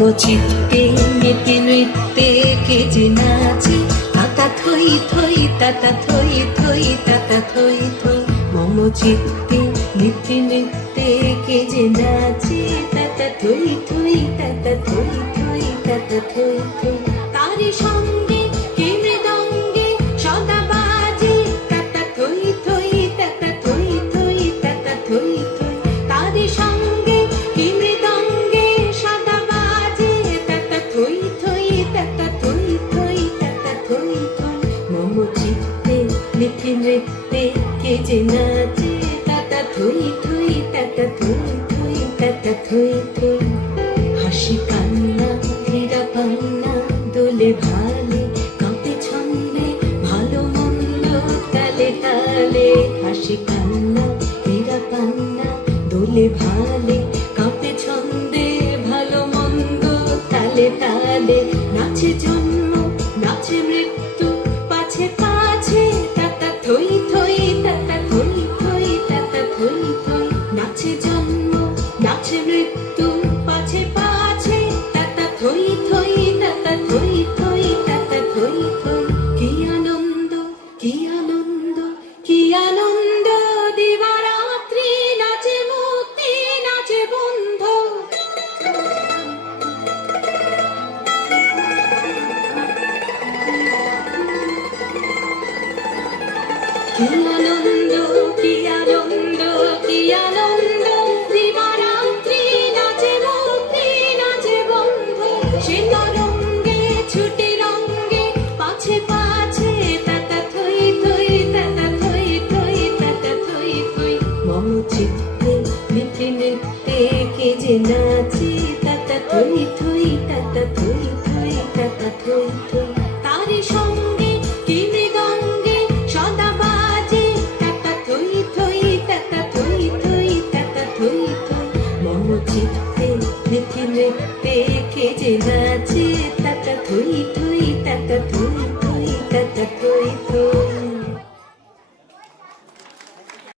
মম চিত্তে নীতি নৃত্যে কে যে নাচে তাতা থই থই তাতা থই থই তাতা থই থই মম চিত্তে নীতি নৃত্যে কে যে নাচে তাতা থই থই তাতা থই থই তাতা থই থই তারি সঙ্গে কে মৃদঙ্গে সদা বাজে তাতা থই থই তাতা থই থই তাতা থই থই তারি সঙ্গে কে মৃদঙ্গে সদা বাজে তাতা থই থই তাতা থই থই তাতা থই থই মম চিত্তে নীতি নৃত্যে কে যে নাচে তাতা থই থই তাতা থই থই তাতা থই থই হাসি কান্না হীরা পান্না দোলে ভালে কাঁপে ছন্দে ভালো মন্দ তালে তালে হাসি কান্না হীরা পান্না দোলে ভালে কাঁপে ছন্দে ভালো মন্দ তালে তালে নাচে জন্ম নাচে মৃত্যু পাছে পাছে তাতা থই থই তাতা থই থই তাতা থই থই নাচে জন্ম নাচে মৃত্যু পাছে পাছে তাতা থই থই তাতা থই থই তাতা থই থই কি আনন্দ কি আনন্দ কি আনন্দ দিবারাত্রি নাচে মুক্তি নাচে বন্ধ কি আনন্দ কি আনন্দ কি আনন্দ দিবারাত্রি নাচে মুক্তি নাচে বন্ধ সে তরঙ্গে ছুটে রঙ্গে পাছে পাছে তাতা থই থই তাতা থই থই তাতা থই থই মম চিত্তে নীতি নৃত্যে কে যে নাচে তাতা থই থই তাতা থই থই তাতা থই থই